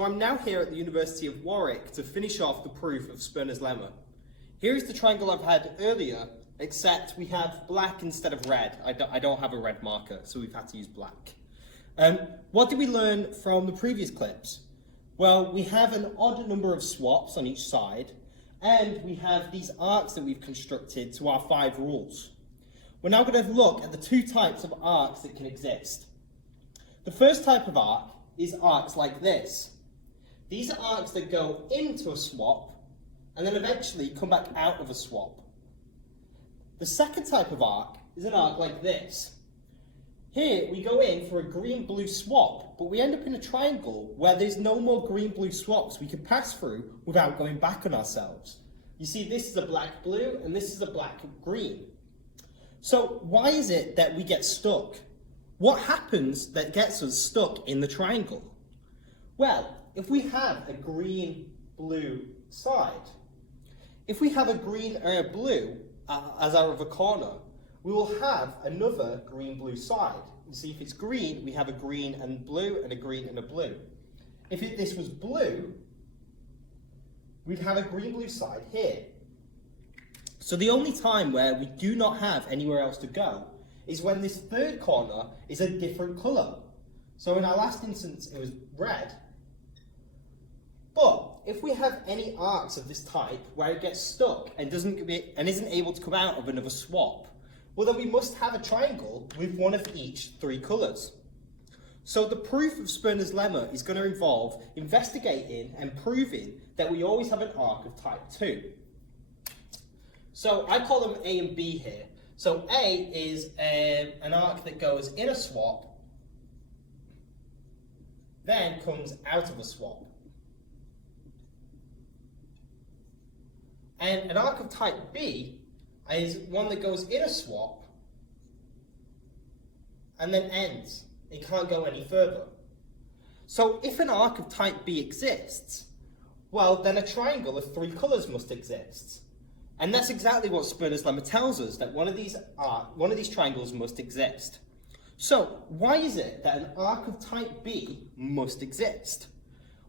I'm now here at the University of Warwick to finish off the proof of Sperners' lemma. Here is the triangle I've had earlier, except we have black instead of red. I don't have a red marker, so we've had to use black. What did we learn from the previous clips? Well, we have an odd number of swaps on each side, and we have these arcs that we've constructed to our 5 rules. We're now going to look at the 2 types of arcs that can exist. The first type of arc is arcs like this. These are arcs that go into a swap and then eventually come back out of a swap. The second type of arc is an arc like this. Here we go in for a green-blue swap, but we end up in a triangle where there's no more green-blue swaps we can pass through without going back on ourselves. You see, this is a black-blue and this is a black-green. So why is it that we get stuck? What happens that gets us stuck in the triangle? Well, if we have a green-blue side, if we have a green and a blue as our other corner, we will have another green-blue side. You see, if it's green, we have a green and blue and a green and a blue. If this was blue, we'd have a green-blue side here. So the only time where we do not have anywhere else to go is when this third corner is a different colour. So in our last instance, it was red. But if we have any arcs of this type where it gets stuck and isn't able to come out of another swap, well then we must have a triangle with one of each 3 colours. So the proof of Sperners' lemma is going to involve investigating and proving that we always have an arc of type 2. So I call them A and B here. So A is an arc that goes in a swap, then comes out of a swap. And an arc of type B is one that goes in a swap and then ends. It can't go any further. So if an arc of type B exists, well then a triangle of 3 colours must exist. And that's exactly what Sperners' lemma tells us, that one of these triangles must exist. So why is it that an arc of type B must exist?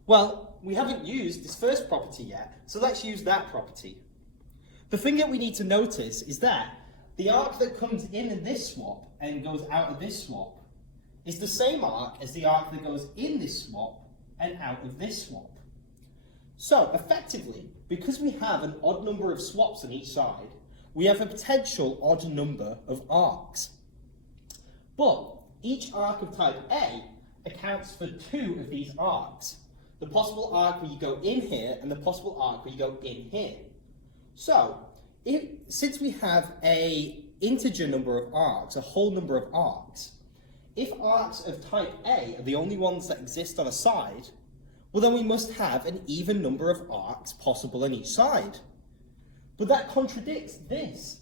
Well, we haven't used this first property yet, so let's use that property. The thing that we need to notice is that the arc that comes in this swap and goes out of this swap is the same arc as the arc that goes in this swap and out of this swap. So, effectively, because we have an odd number of swaps on each side, we have a potential odd number of arcs. But each arc of type A accounts for 2 of these arcs. The possible arc where you go in here and the possible arc where you go in here. So, since we have an integer number of arcs, a whole number of arcs, if arcs of type A are the only ones that exist on a side, well then we must have an even number of arcs possible on each side. But that contradicts this.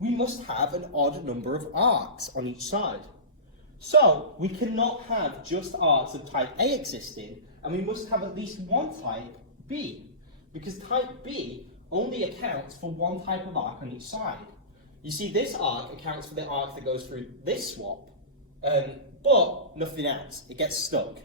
We must have an odd number of arcs on each side. So we cannot have just arcs of type A existing, and we must have at least one type B, because type B only accounts for one type of arc on each side. You see, this arc accounts for the arc that goes through this swap, but nothing else. It gets stuck.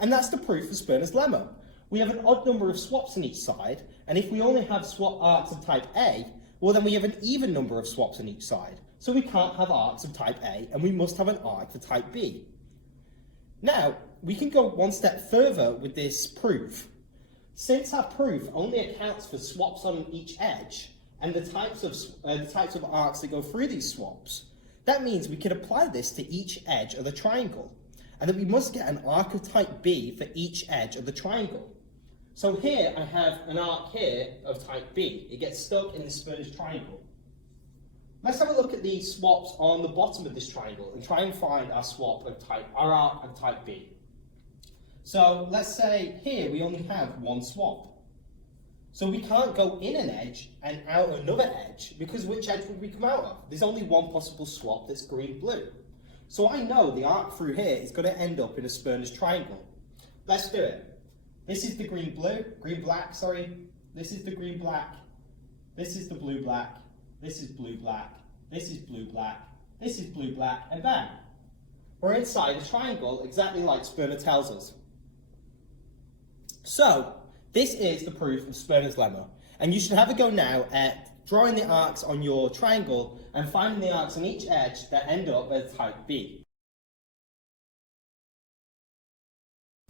And that's the proof of Sperners' lemma. We have an odd number of swaps on each side, and if we only have swap arcs of type A, well then we have an even number of swaps on each side. So we can't have arcs of type A, and we must have an arc for type B. Now, we can go one step further with this proof. Since our proof only accounts for swaps on each edge, and the types of arcs that go through these swaps, that means we can apply this to each edge of the triangle, and that we must get an arc of type B for each edge of the triangle. So here I have an arc here of type B. It gets stuck in the Sperners triangle. Let's have a look at the swaps on the bottom of this triangle and try and find our arc of type B. So let's say here we only have one swap. So we can't go in an edge and out another edge, because which edge would we come out of? There's only one possible swap that's green-blue. So I know the arc through here is going to end up in a Sperners triangle. Let's do it. This is the green-black, sorry. This is the green-black. This is the blue-black. This is blue-black. This is blue-black. This is blue-black, and bam. We're inside a triangle exactly like Sperners tells us. So, this is the proof of Sperners' lemma, and you should have a go now at drawing the arcs on your triangle and finding the arcs on each edge that end up as type B.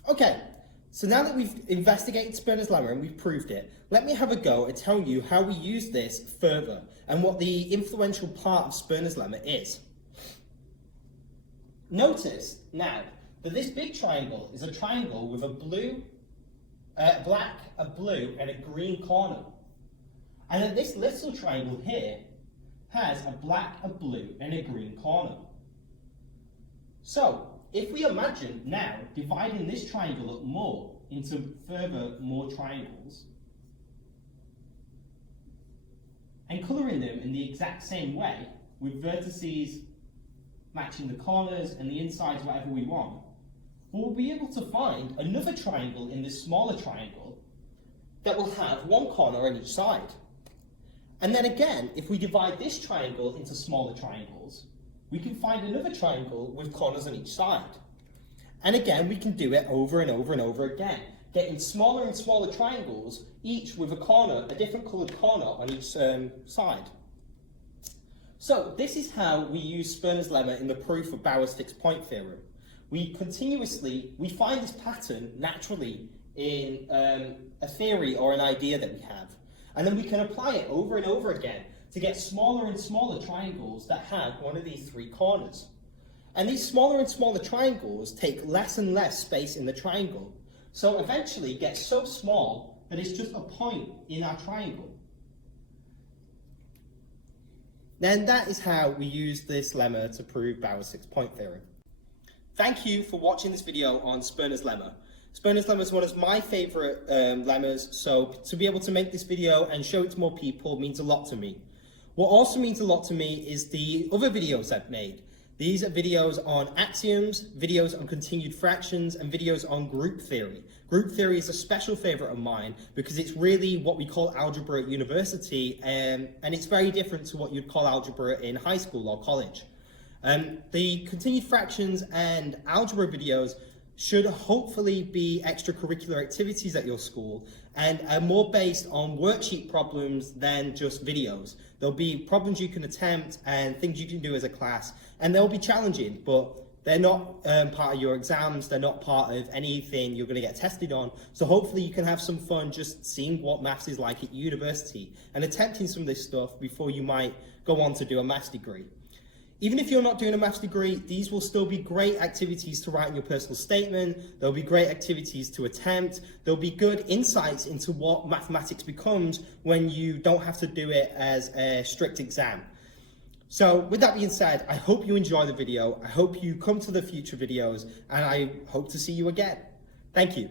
Okay, so now that we've investigated Sperners' lemma and we've proved it, let me have a go at telling you how we use this further and what the influential part of Sperners' lemma is. Notice now that this big triangle is a triangle with a black, a blue and a green corner. And then this little triangle here has a black, a blue and a green corner. So, if we imagine now dividing this triangle up more into more triangles and colouring them in the exact same way with vertices matching the corners and the insides whatever we want, we'll be able to find another triangle in this smaller triangle that will have one corner on each side. And then again, if we divide this triangle into smaller triangles, we can find another triangle with corners on each side. And again, we can do it over and over and over again, getting smaller and smaller triangles, each with a corner, a different coloured corner on each side. So this is how we use Sperners' lemma in the proof of Bauer's fixed point theorem. We find this pattern naturally in a theory or an idea that we have. And then we can apply it over and over again to get smaller and smaller triangles that have one of these three corners. And these smaller and smaller triangles take less and less space in the triangle. So eventually it gets so small that it's just a point in our triangle. Then that is how we use this lemma to prove Bauer's fixed point theorem. Thank you for watching this video on Sperners' lemma. Sperners' lemma is one of my favourite lemmas, so to be able to make this video and show it to more people means a lot to me. What also means a lot to me is the other videos I've made. These are videos on axioms, videos on continued fractions, and videos on group theory. Group theory is a special favourite of mine because it's really what we call algebra at university, and it's very different to what you'd call algebra in high school or college. The continued fractions and algebra videos should hopefully be extracurricular activities at your school and are more based on worksheet problems than just videos. There'll be problems you can attempt and things you can do as a class, and they'll be challenging, but they're not part of your exams, they're not part of anything you're going to get tested on, so hopefully you can have some fun just seeing what maths is like at university and attempting some of this stuff before you might go on to do a maths degree. Even if you're not doing a maths degree, these will still be great activities to write in your personal statement, there'll be great activities to attempt, there'll be good insights into what mathematics becomes when you don't have to do it as a strict exam. So with that being said, I hope you enjoy the video, I hope you come to the future videos, and I hope to see you again. Thank you.